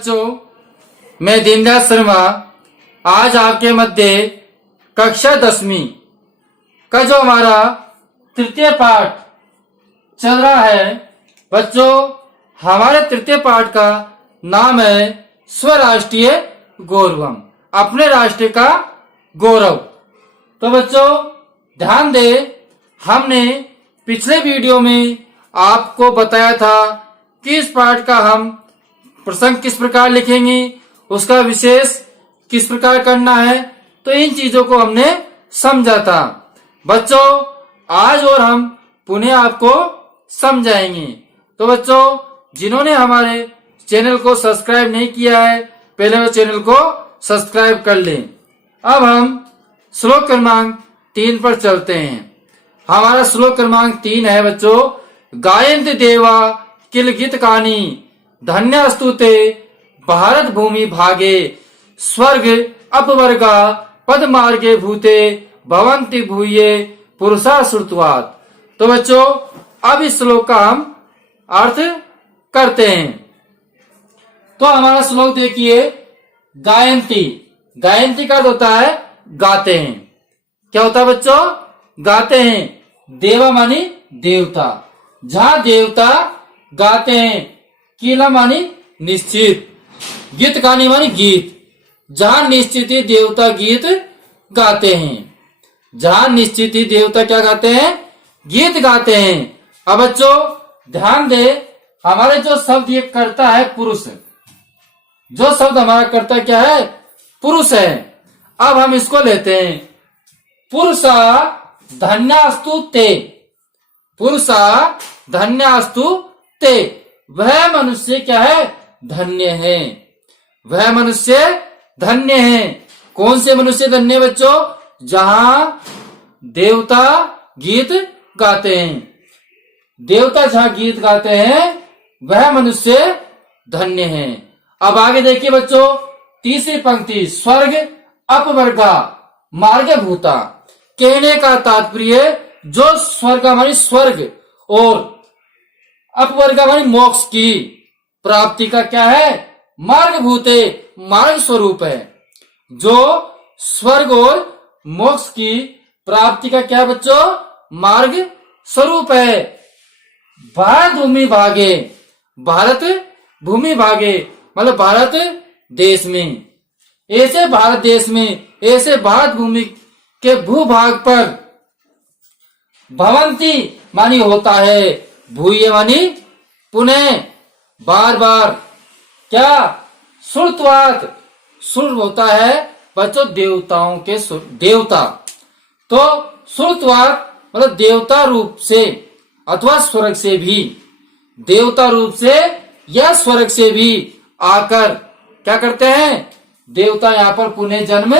बच्चों, मैं दीनदयाल शर्मा आज आपके मध्य कक्षा 10वीं का जो हमारा तृतीय पाठ चल रहा है बच्चों, हमारे तृतीय पाठ का नाम है स्वराष्ट्रीय गौरवम, अपने राष्ट्र का गौरव। तो बच्चों ध्यान दे, हमने पिछले वीडियो में आपको बताया था कि इस पाठ का हम प्रसंग किस प्रकार लिखेंगे, उसका विशेष किस प्रकार करना है, तो इन चीजों को हमने समझा था बच्चों। आज और हम पुनः आपको समझाएंगे। तो बच्चों जिन्होंने हमारे चैनल को सब्सक्राइब नहीं किया है, पहले वो चैनल को सब्सक्राइब कर लें। अब हम श्लोक क्रमांक 3 पर चलते हैं। हमारा श्लोक क्रमांक 3 है बच्चों, गायन्ति देवा किल गीत कानी धन्यास्तु ते भारत भूमि भागे स्वर्ग अपवर्गा पद मार्गे भूते भवन्ति भूये पुरुषा श्रुतवात। तो बच्चों अब इस श्लोक का हम अर्थ करते हैं। तो हमारा श्लोक देखिए, गायन्ति, गायन्ति का अर्थ होता है गाते हैं। क्या होता है बच्चों? गाते हैं। देवा मानी देवता, जहां देवता गाते हैं। कीला मानी निश्चित, गीत गानी मानी गीत, जहां निश्चित ही देवता गीत गाते हैं। जहां निश्चित ही देवता क्या गाते हैं? गीत गाते हैं। अब बच्चों ध्यान दे, हमारे जो शब्द ये करता है पुरुष, जो शब्द हमारा करता क्या है? पुरुष है। अब हम इसको लेते हैं, पुरुषा धन्यास्तु ते, पुरुषा धन्यास्तु ते, वह मनुष्य क्या है? धन्य है। वह मनुष्य धन्य है। कौन से मनुष्य धन्य बच्चों? जहां देवता गीत गाते हैं। देवता जहां गीत गाते हैं वह मनुष्य धन्य है। अब आगे देखिए बच्चों, तीसरी पंक्ति, स्वर्ग अपवर्गा मार्ग भूता। कहने का तात्पर्य जो स्वर्ग हमारी स्वर्ग और अपवर्ग हमारी मोक्ष की प्राप्ति का क्या है? मार्ग भूते, मार्ग स्वरूप है। जो स्वर्ग और मोक्ष की प्राप्ति का क्या बच्चों? मार्ग स्वरूप है। भारत भूमि भागे, भारत भूमि भागे मतलब भारत देश में, ऐसे भारत देश में, ऐसे भारत भूमि के भूभाग पर भवंती मानी होता है, भूय मानी पुनः बार बार, क्या? श्रुतवात, सुर होता है बच्चों देवताओं के देवता। तो श्रुतवात मतलब देवता रूप से अथवा स्वर्ग से भी, देवता रूप से या स्वर्ग से भी आकर क्या करते हैं? देवता यहाँ पर पुनः जन्म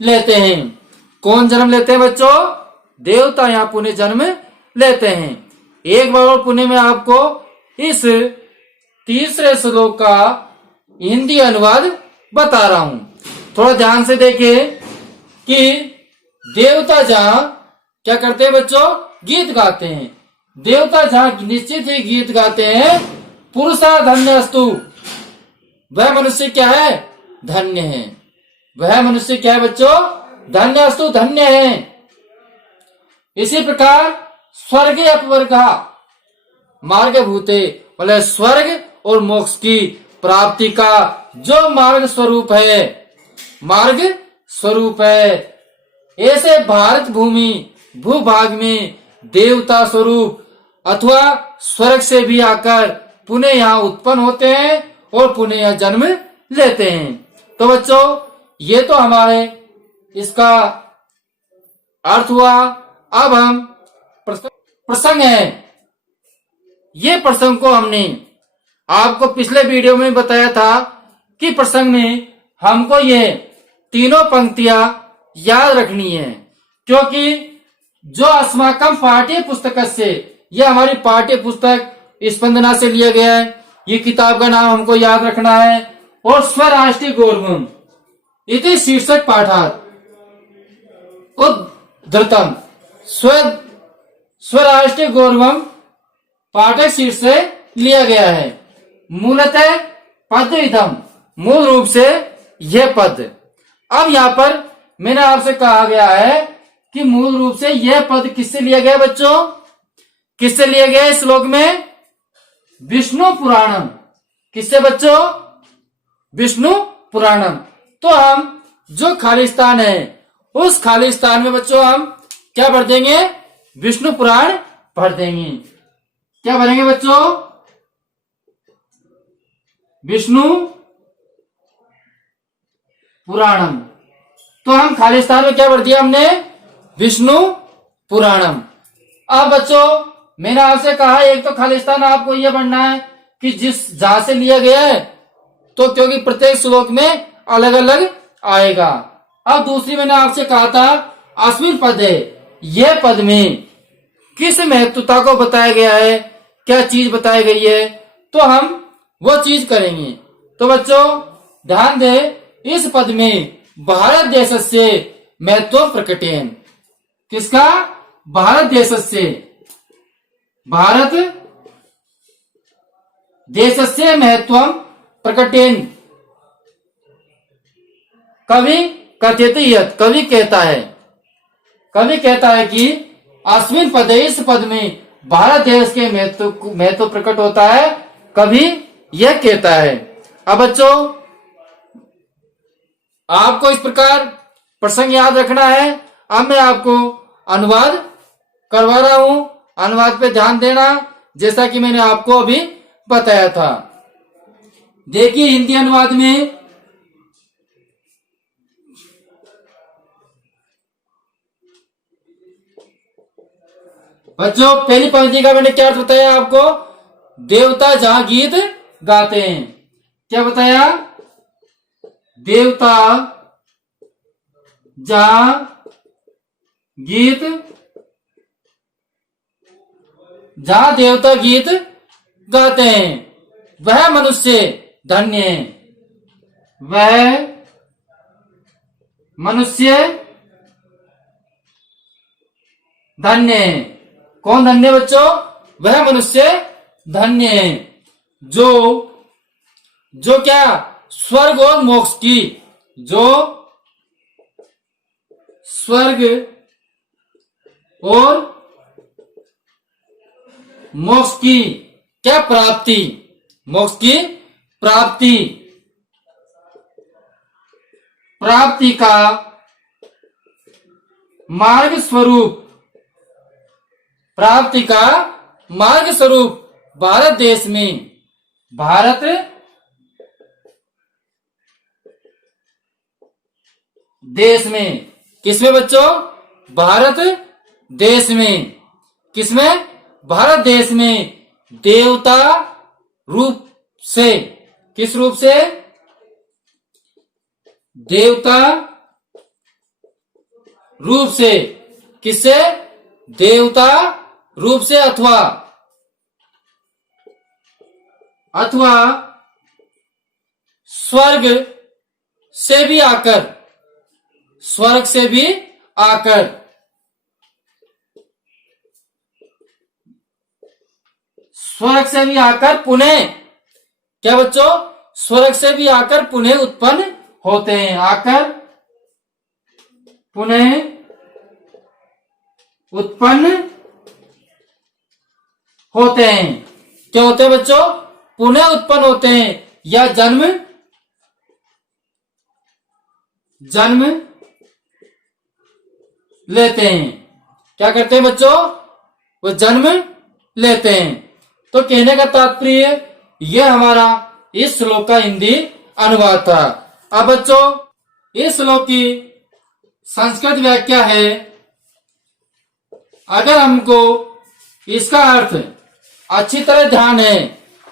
लेते हैं। कौन जन्म लेते हैं बच्चों? देवता यहाँ पुनः जन्म लेते हैं। एक बार और पुनः मैं आपको इस तीसरे श्लोक का हिंदी अनुवाद बता रहा हूं। थोड़ा ध्यान से देखिए कि देवता जहां क्या करते हैं बच्चों? गीत गाते हैं। देवता जहां निश्चित ही गीत गाते हैं, पुरुषा धन्यस्तु, वह मनुष्य क्या है? धन्य है। वह मनुष्य क्या है बच्चों? धन्यस्तु, धन्य है। इसी प्रकार स्वर्ग अपवर्गा मार्ग भूते मतलब स्वर्ग और मोक्ष की प्राप्ति का जो मार्ग स्वरूप है, मार्ग स्वरूप है, ऐसे भारत भूमि भूभाग में देवता स्वरूप अथवा स्वर्ग से भी आकर पुनः यहाँ उत्पन्न होते हैं और पुनः यहाँ जन्म लेते हैं। तो बच्चों ये तो हमारे इसका अर्थ हुआ। अब हम प्रसंग है, ये प्रसंग को हमने आपको पिछले वीडियो में बताया था कि प्रसंग में हमको ये तीनों पंक्तियां याद रखनी है, क्योंकि जो अस्माकम पाठ्य पुस्तक से, यह हमारी पाठ्य पुस्तक स्पंदना से लिया गया है। ये किताब का नाम हमको याद रखना है। और स्वराष्ट्रीय गौरवम इति शीर्षक पाठात उद्धृतम, स्वराष्ट्रीय गौरवम पाठक शीर्ष से लिया गया है। मूलतः पद इदम मूल रूप से यह पद। अब यहां पर मैंने आपसे कहा गया है कि मूल रूप से यह पद किससे लिया गया बच्चों? किससे लिया गया इस श्लोक में? विष्णु पुराणम। किससे बच्चों? विष्णु पुराणम। तो हम जो खालिस्तान है उस खालिस्तान में बच्चों हम क्या पढ़ देंगे? विष्णु पुराण पढ़ देंगे। क्या पढ़ेंगे बच्चों? विष्णु पुराणम। तो हम खालिस्तान में क्या पढ़ दिया हमने? विष्णु पुराणम। अब बच्चों मैंने आपसे कहा एक तो खालिस्तान आपको यह पढ़ना है कि जिस जहां से लिया गया है, तो क्योंकि प्रत्येक श्लोक में अलग अलग आएगा। अब दूसरी मैंने आपसे कहा था अस्मिन पद है, यह पद में किस महत्वता को बताया गया है, क्या चीज बताई गई है, तो हम वो चीज करेंगे। तो बच्चों ध्यान दे, इस पद में भारत देशस्य महत्व प्रकटेन। किसका? भारत देशस्य। भारत देशस्य महत्व प्रकटेन। कवि कथित यत्, कवि कहता है, कवि कहता है कि अस्मिन पदे, इस पद में भारत देश के महत्व प्रकट होता है, कवि यह कहता है। अब बच्चों आपको इस प्रकार प्रसंग याद रखना है। अब मैं आपको अनुवाद करवा रहा हूं, अनुवाद पे ध्यान देना, जैसा कि मैंने आपको अभी बताया था। देखिए हिंदी अनुवाद में बच्चों पहली पंक्ति का मैंने क्या अर्थ बताया आपको? देवता जहां गीत गाते हैं। क्या बताया? देवता जहां गीत, जहां देवता गीत गाते हैं वह मनुष्य धन्य है। वह मनुष्य धन्य है। कौन धन्य है बच्चों? वह मनुष्य धन्य है जो क्या? स्वर्ग और मोक्ष की, जो स्वर्ग और मोक्ष की क्या प्राप्ति, मोक्ष की प्राप्ति, प्राप्ति का मार्ग स्वरूप, प्राप्ति का मार्ग स्वरूप भारत देश में, भारत देश में, किसमें बच्चों? भारत देश में। किसमें? भारत देश में देवता रूप से। किस रूप से? देवता रूप से। किससे? देवता रूप से, अथवा स्वर्ग से भी आकर, स्वर्ग से भी आकर, स्वर्ग से भी आकर पुनः, क्या बच्चों? स्वर्ग से भी आकर पुनः उत्पन्न होते हैं। आकर पुनः उत्पन्न होते हैं। क्या होते हैं बच्चों? पुनः उत्पन्न होते हैं या जन्म लेते हैं। क्या करते हैं बच्चों? वो जन्म लेते हैं। तो कहने का तात्पर्य यह हमारा इस श्लोक का हिंदी अनुवाद था। अब बच्चों इस श्लोक की संस्कृत व्याख्या है। अगर हमको इसका अर्थ अच्छी तरह ध्यान है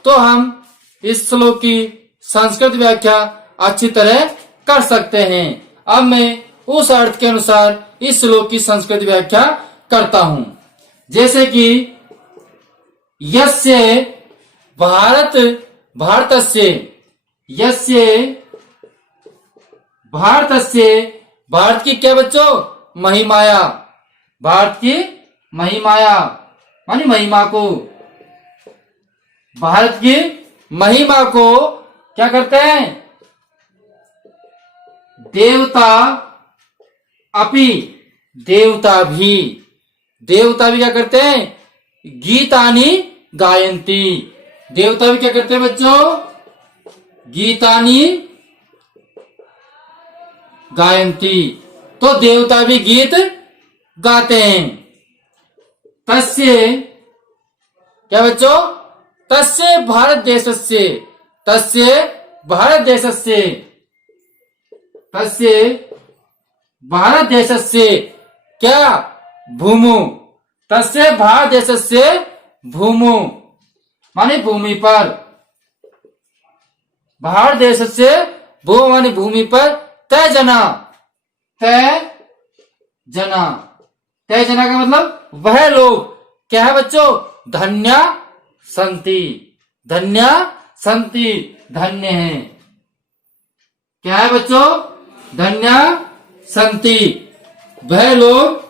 तो हम इस श्लोक की संस्कृत व्याख्या अच्छी तरह कर सकते हैं। अब मैं उस अर्थ के अनुसार इस श्लोक की संस्कृत व्याख्या करता हूं। जैसे कि यस्य भारतस्य, यस्य भारतस्य, भारत की क्या बच्चों? महिमाया, भारत की महिमाया मानी महिमा को, भारत की महिमा को क्या करते हैं? देवता अपि, देवता भी, देवता भी क्या करते हैं, गीतानि गायन्ति, देवता भी क्या करते हैं बच्चों, गीतानि गायन्ति, तो देवता भी गीत गाते हैं। तस्य, क्या बच्चों, तस्य भारत देशस्य, तस्य भारत देशस्य, तस्य भारत देशस्य क्या, भूमु, तस्य भारत देशस्य भूमु माने भूमि पर, भारत देशस्य भूमि माने भूमि पर, तय जना, तय जना, तय जना का मतलब वह लोग क्या है बच्चों, धन्य संति, धन्य संति, धन्य है, क्या है बच्चों, धन्य संति, वह लोग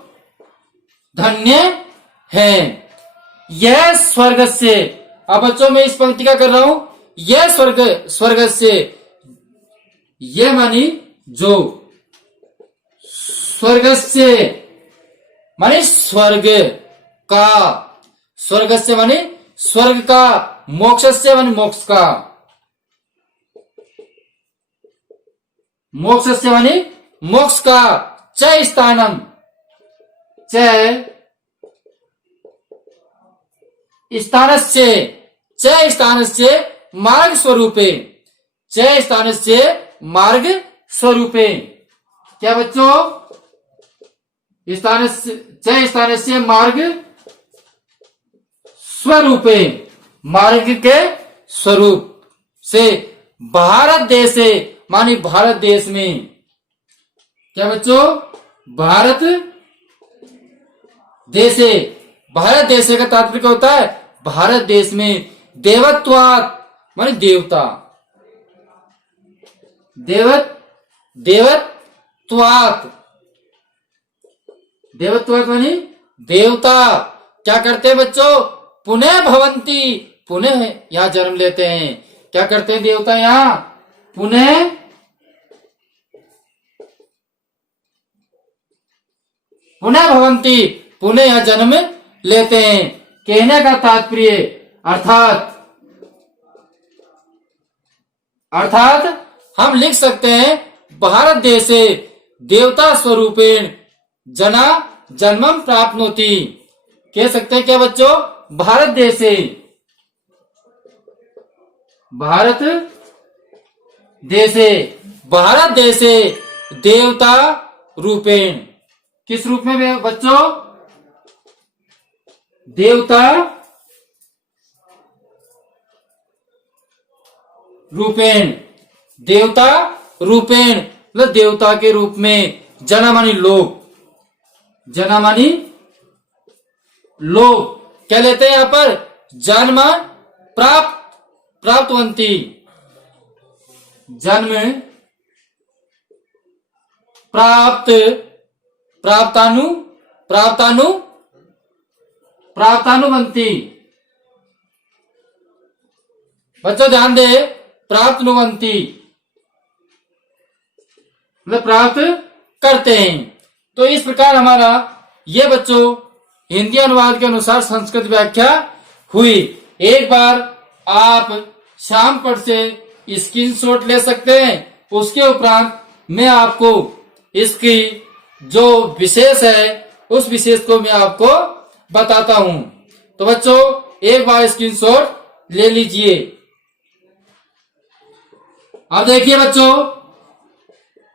धन्य हैं। यह स्वर्ग से, अब बच्चों मैं इस पंक्ति का कर रहा हूं, यह स्वर्ग, स्वर्ग से, यह मानी जो, स्वर्ग से मानी स्वर्ग का, स्वर्ग से मानी स्वर्ग का, मोक्ष से मानी मोक्ष का, मोक्ष से मानी मोक्ष का, चय स्थानम, चय स्थानस्य, चय स्थानस्य मार्ग स्वरूपे, चय स्थानस्य मार्ग स्वरूपे, क्या बच्चों, स्थानस्य, चय स्थानस्य मार्ग स्वरूपे, मार्ग के स्वरूप से, भारत देशे मानी भारत देश में, क्या बच्चों, भारत देशे, भारत देशे का तात्पर्य क्या होता है, भारत देश में, देवत्वात् मानी देवता, देवत्वात्, देवत्वात् मानी देवता, क्या करते हैं बच्चों, पुनः भवंती, पुनः यहां जन्म लेते हैं, क्या करते हैं देवता यहां, पुनः पुनः भवंती, पुनः यहां जन्म लेते हैं। कहने का तात्पर्य अर्थात, अर्थात हम लिख सकते हैं भारत देशे देवता स्वरूपेण जना जन्मम प्राप्नोति, कह सकते हैं क्या बच्चों, भारत देशे, भारत देशे, भारत देशे देवता रूपेण, किस रूप में बच्चों, देवता रूपेण, देवता रूपेण मतलब देवता के रूप में, जना मानी लोग, जना मानी लोग, क्या लेते हैं यहां पर, जन्म प्राप्त, प्राप्तवंती, जन्म प्राप्त, प्राप्तानु, प्राप्तानु, प्राप्तानुवंती, बच्चों ध्यान दे, प्राप्तनुवंती मतलब प्राप्त करते हैं। तो इस प्रकार हमारा ये बच्चों हिंदी अनुवाद के अनुसार संस्कृत व्याख्या हुई। एक बार आप शाम पर से स्क्रीनशॉट ले सकते हैं, उसके उपरांत मैं आपको इसकी जो विशेष है उस विशेष को मैं आपको बताता हूं। तो बच्चों एक बार स्क्रीनशॉट ले लीजिए। अब देखिए बच्चों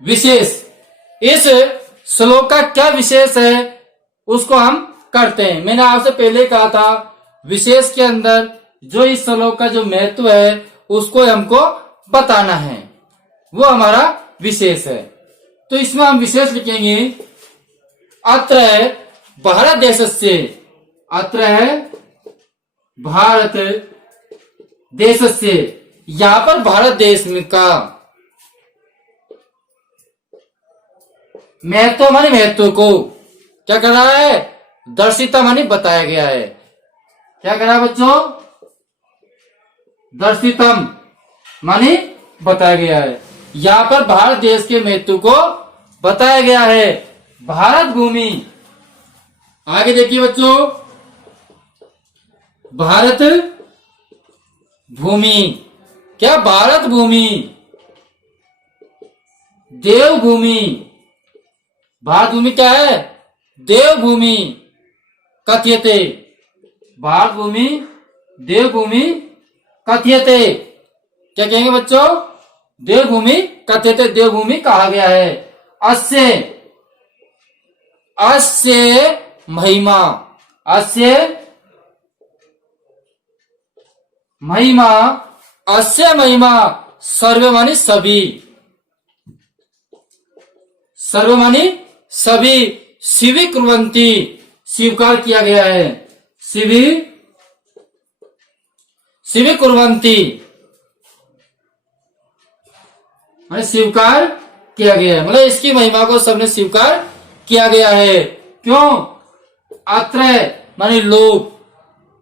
विशेष, इस श्लोक का क्या विशेष है उसको हम करते हैं। मैंने आपसे पहले कहा था विशेष के अंदर जो इस श्लोक का जो महत्व है उसको हमको बताना है, वो हमारा विशेष है। तो इसमें हम विशेष लिखेंगे अत्र है भारत देशस्य, अत्र है भारत देशस्य, यहां पर भारत देश में का महत्व माने महत्व को क्या कर रहा है, दर्शिता माने बताया गया है। क्या कर रहा है बच्चों, दर्शितम माने बताया गया है। यहाँ पर भारत देश के महत्व को बताया गया है। भारत भूमि, आगे देखिए बच्चों, भारत भूमि, क्या भारत भूमि, देवभूमि, भारत भूमि क्या है, देवभूमि कथ्यते, भारत भूमि देवभूमि कथ्यते, क्या कहेंगे बच्चों, देवभूमि कथ्यते, देवभूमि कहा गया है। अस्य, अस्य महिमा, अस्य महिमा, अस्य महिमा सर्व मानी सभी, सर्व मानी सभी, स्वीकुर्वन्ति स्वीकार किया गया है, स्वीकुर्वन्ति स्वीकार किया गया है, मतलब इसकी महिमा को सबने स्वीकार किया गया है। क्यों, अत्र मानी लोग,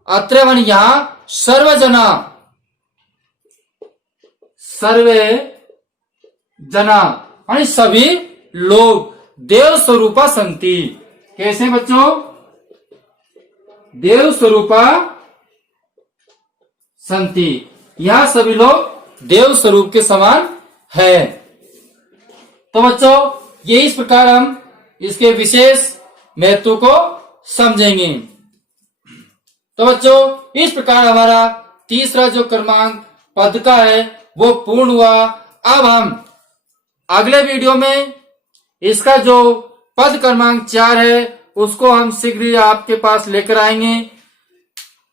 अत्र मानी यहां, सर्वजना, सर्वे जना मानी सभी लोग, देव स्वरूपा संति, कैसे बच्चों, देव स्वरूपा संति, यहां सभी लोग देव स्वरूप के समान है। तो बच्चों ये इस प्रकार हम इसके विशेष महत्व को समझेंगे। तो बच्चों इस प्रकार हमारा तीसरा जो क्रमांक पद का है वो पूर्ण हुआ। अब हम अगले वीडियो में इसका जो पद क्रमांक 4 है उसको हम शीघ्र ही आपके पास लेकर आएंगे।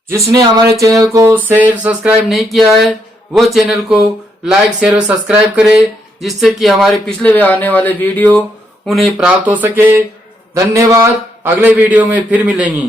जिसने हमारे चैनल को शेयर सब्सक्राइब नहीं किया है वो चैनल को लाइक शेयर और सब्सक्राइब करे, जिससे कि हमारे पिछले आने वाले वीडियो उन्हें प्राप्त हो सके। धन्यवाद, अगले वीडियो में फिर मिलेंगे।